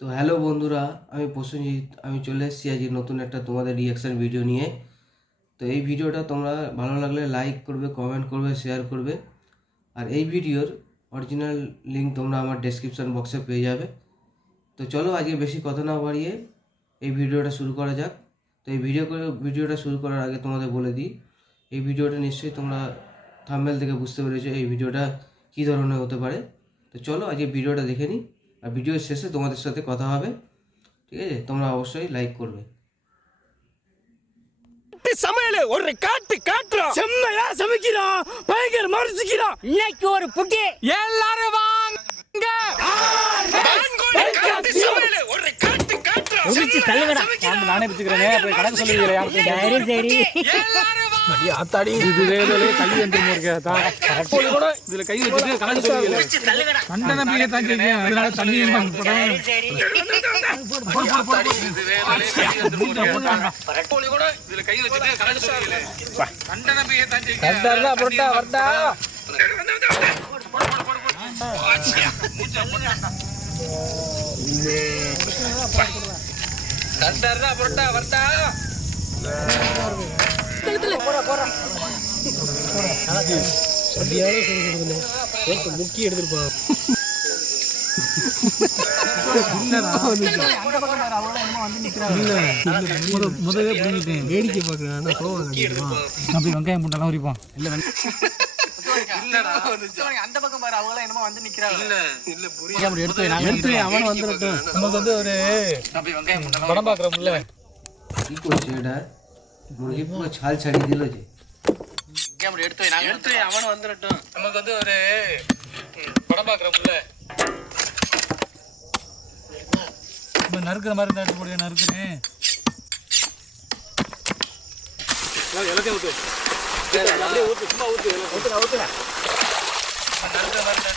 তো হ্যালো বন্ধুরা, আমি প্রসেনজিৎ। আমি চলে এসেছি আজ নতুন একটা তোমাদের রিয়াকশান ভিডিও নিয়ে। তো এই ভিডিওটা তোমরা ভালো লাগলে লাইক করবে, কমেন্ট করবে, শেয়ার করবে। আর এই ভিডিওর অরিজিনাল লিঙ্ক তোমরা আমার ডেসক্রিপশান বক্সে পেয়ে যাবে। তো চলো আজকে বেশি কথা না বাড়িয়ে এই ভিডিওটা শুরু করা যাক। তো এই ভিডিওটা শুরু করার আগে তোমাদের বলে দিই, এই ভিডিওটা নিশ্চয়ই তোমরা থাম্বনেল থেকে বুঝতে পেরেছো এই ভিডিওটা কী ধরনের হতে পারে। তো চলো আজকে ভিডিওটা দেখে নিই, আর ভিডিওর শেষে তোমাদের সাথে কথা হবে। ঠিক আছে, তোমরা অবশ্যই লাইক করবে। சமையல ஒரு காட்டு காட்டுறா செம்மையா சமைக்கிறான், பயங்கரமா ருசிக்கிறான். இன்னைக்கு ஒரு புட்டி எல்லாரும் வாங்க. சமையல ஒரு காட்டு காட்டுறா உரிச்சு தள்ளுங்கடா. நானே பிச்சுக்கிறேனே, அப்ப கணக்கு சொல்லுவீங்க யாருக்கு? சரி எல்லாரும் வாங்க. ஆத்தாடி இதுவே கை வந்துரும் இருக்கா? போய் கூட இதுல கை வச்சிட்டு கணக்கு சொல்லுவீங்க. உரிச்சு தள்ளுங்கடா. கண்டன பிய தான் செய்யும், அதனால தண்ணி எல்லாம் போடுறேன். போடு இதுவே கை வந்துரும் இருக்கா? போய் கூட இதுல கை வச்சிட்டு கணக்கு சொல்லுவீங்க. கண்டன பிய தான் செய்யும். கண்டறடா போடா வரடா. ஆச்சியா மூச்ச போடா. கண்டறடா போடா வரடா. போடா போடா. சரியாவே சொல்லுதுல. ஒரு முக்கி எடுத்துப்பா. இல்லடா அந்த பக்கம் வேற அவளோ என்னமோ வந்து நிக்கறாங்க. இல்ல முதவே புடிங்கிட்டேன். வேடிக்கை பார்க்கறேன். நான் கோவம் அடிக்குமா. அப்படி வெங்காயம் முட்டலாம் உரிப்பான். இல்ல இல்லடா அந்த பக்கம் வேற அவளோ என்னமோ வந்து நிக்கறாங்க. இல்ல புரிய அப்படி எடுத்து அவன் வந்துறட்டும். நமக்கு வந்து ஒரு அப்படி வெங்காயம் முட்டலாம் படம் பார்க்கறோம்ல. কি করছে এটা? মুরগি পুরো ছাল ছাড়িয়ে দিল যে। கேமரா எடுத்து அவன் வந்துறட்டும். நமக்கு வந்து ஒரு படம் பார்க்கறோம்ல. இப்ப நறுக்குற மாதிரி இருந்தா எடுத்து போடுங்க. நறுக்குறேன். எல்லாத்தையும் ஊத்து. அப்படியே ஊத்து, சும்மா ஊத்து. ஊத்துடா நறுக்குற மாதிரி இருந்தா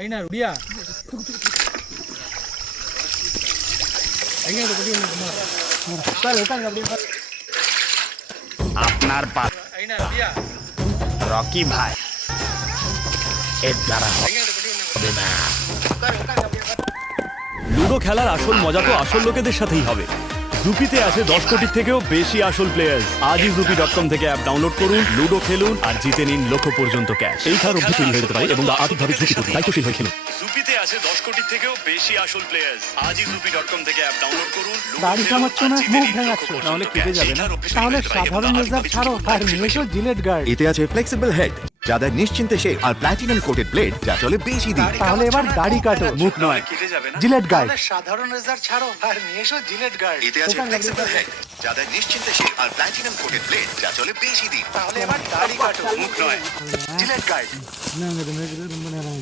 ஐநா ருடியா ஐநா ருடி உட்கார் உட்கார் அப்படியே আপনার পাশ ஐநா ருடியா রকি ভাই এর দ্বারা ஐநா ருடி হবে না। உட்கார் உட்கார் அப்படியே লুডো খেলার আসল মজা তো আসল লোকেদের সাথেই হবে। জুপিতে আছে 10 কোটির থেকেও বেশি আসল প্লেয়ার্স। আজই জুপি.com থেকে অ্যাপ ডাউনলোড করুন, লুডো খেলুন আর জিতে নিন লক্ষ পর্যন্ত ক্যাশ। এই খেলার অভ্যাস তৈরি হয়ে যেতে পারে এবং আর্থিকভাবে ঝুঁকিপূর্ণ, দায়িত্বশীল হয়ে খেলুন। জুপিতে আছে 10 কোটির থেকেও বেশি আসল প্লেয়ার্স। আজই জুপি.com থেকে অ্যাপ ডাউনলোড করুন। দাড়ি কামাচ্ছ না, মুখ ভাঙাচ্ছ, তাহলে কেটে যাবে না। তাহলে সাধারণ রেজার ছাড়ো আর নিয়ে এসো জিলেট গার্ড। এতে আছে ফ্লেক্সিবল হেড, যাদের নিশ্চিন্তে শেপ আর প্ল্যাটিনাম কোটেড ব্লেড যা চলে বেশি দিন। তাহলে এবার দাড়ি কাটো, মুখ নয়। কেটে যাবে না। Gillette guard. সাধারণ রেজার ছাড়ো আর নিয়ে এসো জিলেট গার্ড। এতে আছে ফ্লেক্সিবল হেড, যাদের নিশ্চিন্তে শেপ আর প্ল্যাটিনাম কোটেড ব্লেড যা চলে বেশি দিন। তাহলে এবার দাড়ি কাটো, মুখ নয়, জিলেট গার্ড। ரொம்ப நேரம்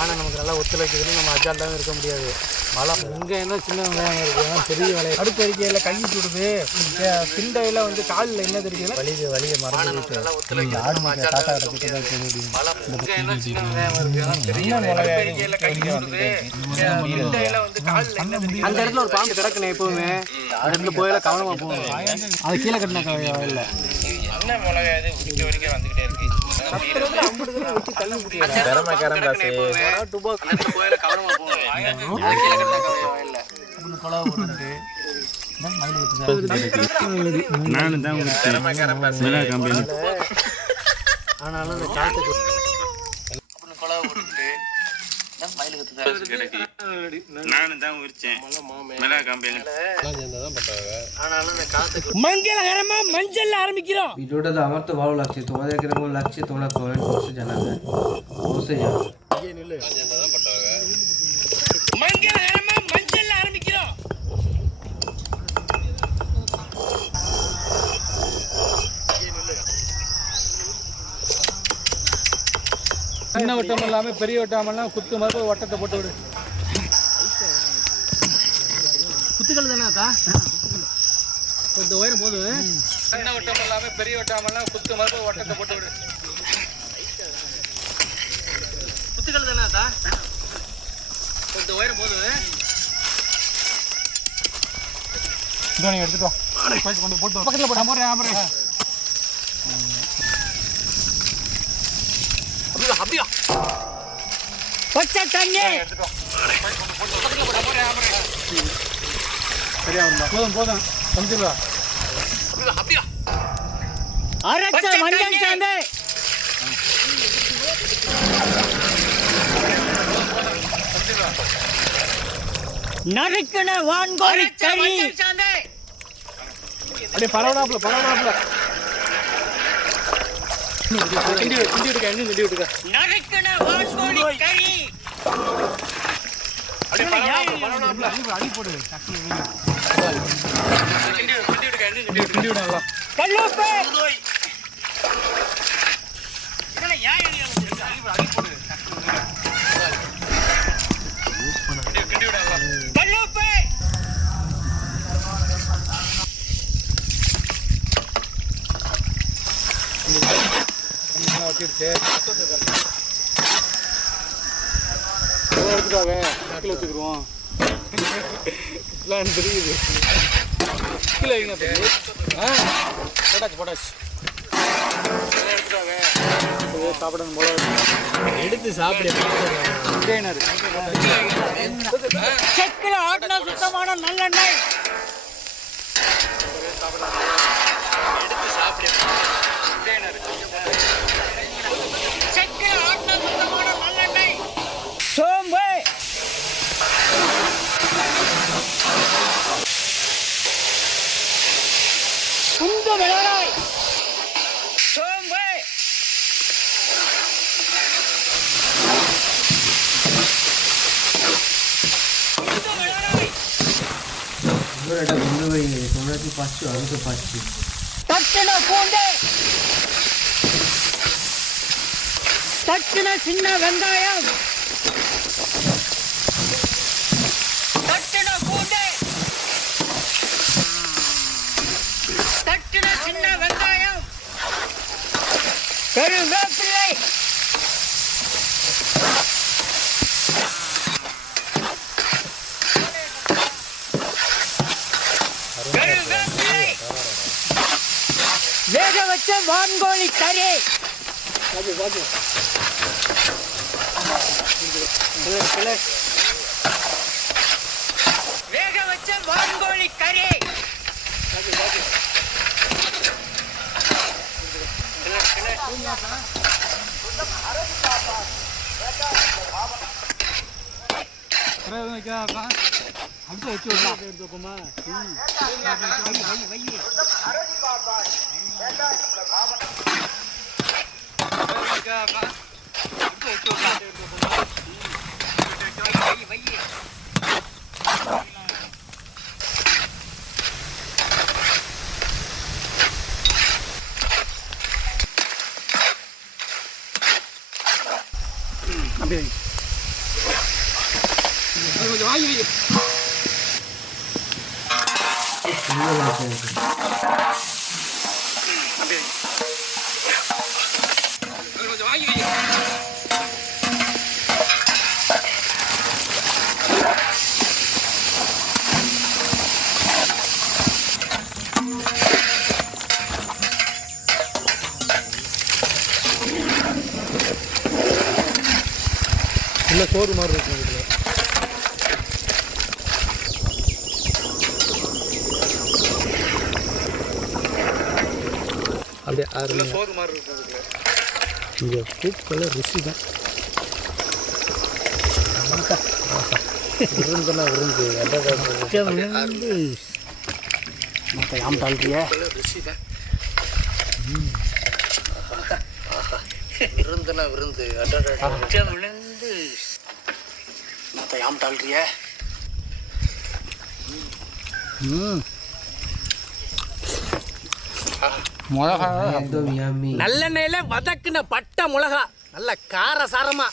ஆனா நமக்கு நல்லா ஒத்துழைக்குதுன்னு நம்ம அஜால்ட்டாவும் இருக்க முடியாது. மழை இங்கே என்ன சின்ன வெங்காயம் இருக்கு, பெரிய வேலையை அடுப்பு அறிக்கையில் கை சுடுது, பிண்டையில் வந்து காலில் என்ன தெரியல வலியை மறந்து ஆடு மாட்டை தாத்தா கிட்ட தான் சொல்ல முடியும். அந்த இடத்துல ஒரு பாம்பு கிடக்குனே எப்பவுமே, அந்த இடத்துல போயில கவனமா போகணும். அது கீழே கட்டின இல்லை என்ன மிளகாய் இது உரிக்க உரிக்க வந்துகிட்டே இருக்கு. நானும் தான் உரிச்சேன். மங்களகரமா மஞ்சள் ஆரம்பிக்கிறோம்। ভিডিওটা তো আমার তো ভালো লাগছে, তোমাদের কিরকম লাগছে তোমরা কমেন্ট বক্সে জানাবে, অবশ্যই জানাবে। மங்களகரமா மஞ்சள் ஆரம்பிக்கிறோம்। சின்ன வட்டம் இல்லாமல் பெரிய வட்டம் எல்லாம் குத்து மாதிரி வட்டத்தை போட்டு விடு. குத்துக்கள் தானே இந்த உயரம் போதும். சின்ன வட்டம் இல்லாமல் பெரிய வட்டம் எல்லாம் குத்து மாதிரி வட்டத்தை போட்டு விடு. நீ எடுத்துட்டு வா போயிட்டு கொண்டு போட்டு பக்கத்தில் போட்டு போடுறேன் அப்படியா பச்சை தண்ணி எடுத்துட்டு வா போயிட்டு கொண்டு போட்டு பக்கத்தில் போட்டு போடுறேன் சரியா வருமா போதும் சமைச்சிடலாம் அப்படியா அரைச்ச மஞ்சள் சாந்து நறுக்கின வான்கோழி கறி அப்படியே பரவடாப்புல கிண்டி விட்டுக்க நறுக்கின வான்கோழி கறி அப்படியே பரவடாப்புல அடி போடு கிண்டி விடுங்க கல்லுப்பு கல்லுப்பு எடுத்துக்காவே கீழே வச்சுக்கிடுவோம் பிளான் தெரியுது கீழே வைங்க போட்டாச்சு எடுத்துக்காவே சாப்பிடணும் போல எடுத்து சாப்பிடு செக்கில் ஆட்டின சுத்தமான நல்லெண்ணெய் செக்கில் ஆட்டின சுத்தமான நல்லெண்ணெய் சோம்பு குண்டு மிளகாய் சோம்பு এটা বন্ধ হয়ে গেছে, তোমরা কি পাচ্ছ? আমি তো পাচ্ছি। தட்டின பூண்டு தட்டின சின்ன வெங்காயம் தட்டின பூண்டு தட்டின சின்ன வெங்காயம் கருவேப்பிலை வேக வச்ச வான்கோழி கறி வேக வச்ச வான்கோழி கறி அடுத்து வச்சு விடலாம் அப்படியே கொஞ்சம் வாங்கி வை கொஞ்சம் வாங்கி வை இல்லை சோறு மாதிரி இருக்கும் இதில் அப்படியே அதில் சோறு மாதிரி இருக்கும் இதில் இது பூக்கெல்லாம் ருசி தான் விருந்தெல்லாம் விருந்து விருந்து மற்ற யாம் டால்றிய ருசி தான் விருந்தெல்லாம் விருந்து விழுந்து மற்ற யாம் டால்றிய மிளகா একদম ইয়ামি। நல்லெண்ணெயில வதக்குன பட்டை மிளகா நல்ல காரசாரமா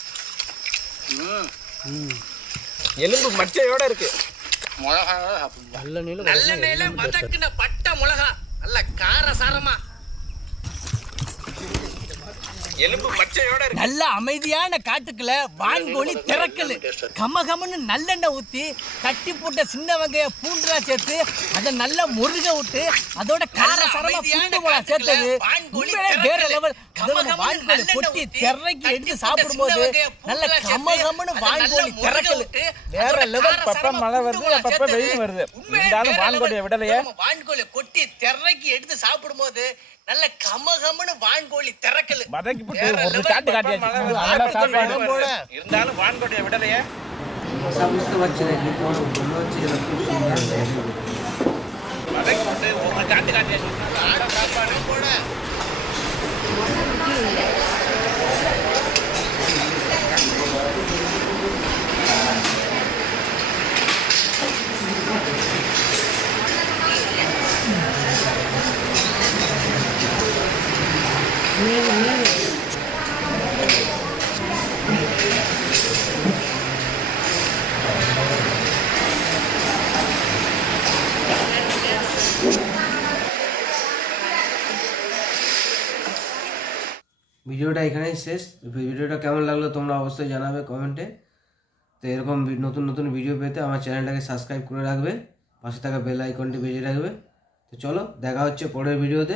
எலும்பு மச்சையோட இருக்கு மிளகா நல்லெண்ணெயில வதக்குன பட்டை மிளகா நல்ல காரசாரமா நல்ல அமைதியான காட்டுக்குள்ள வான்கோழி திறக்கல கமகமன்னு நல்லெண்ணெய் ஊத்தி தட்டி போட்ட சின்ன வெங்காய பூண்டுலாம் சேர்த்து அதை நல்லா முருக விட்டு அதோட காரசாரமா பூண்டு மிளகா சேர்த்தது உண்மையிலே வேற லெவல். அதோட வான்கோழி கொட்டி திரைக்கு எடுத்து சாப்பிடும்போது நல்ல கமகமன்னு வான்கோழி திறக்கல வேற லெவல். அப்பப்ப மழை வருது அப்பப்ப வெயில் வருது, இருந்தாலும் வான்கோழியை விடலையே. வான்கோழி கொட்டி திரைக்கு எடுத்து சாப்பிடும்போது நல்ல கமகமன்னு வான்கோழி திறக்கல வதக்கி போட்டு ஒரு காட்டு காட்டியாச்சு, அதெல்லாம் சாப்பாடு. இருந்தாலும் வான்கோழியை விடலையே. ভাষা বুঝতে পারছি না কি কোনো মনে হচ্ছে যেন খুব সুন্দর লাগে। வதக்கி போட்டு ஒரு காட்டு காட்டியாச்சு, அதெல்லாம் சாப்பாடு. ভিডিওটা এখানেই শেষ। ভিডিওটা কেমন লাগলো তোমরা অবশ্যই জানাবে কমেন্টে। তো এরকম নতুন নতুন ভিডিও পেতে আমার চ্যানেলটাকে সাবস্ক্রাইব করে রাখবে, পাশে থাকা বেল আইকনটি বেজে রাখবে। তো চলো দেখা হচ্ছে পরের ভিডিওতে।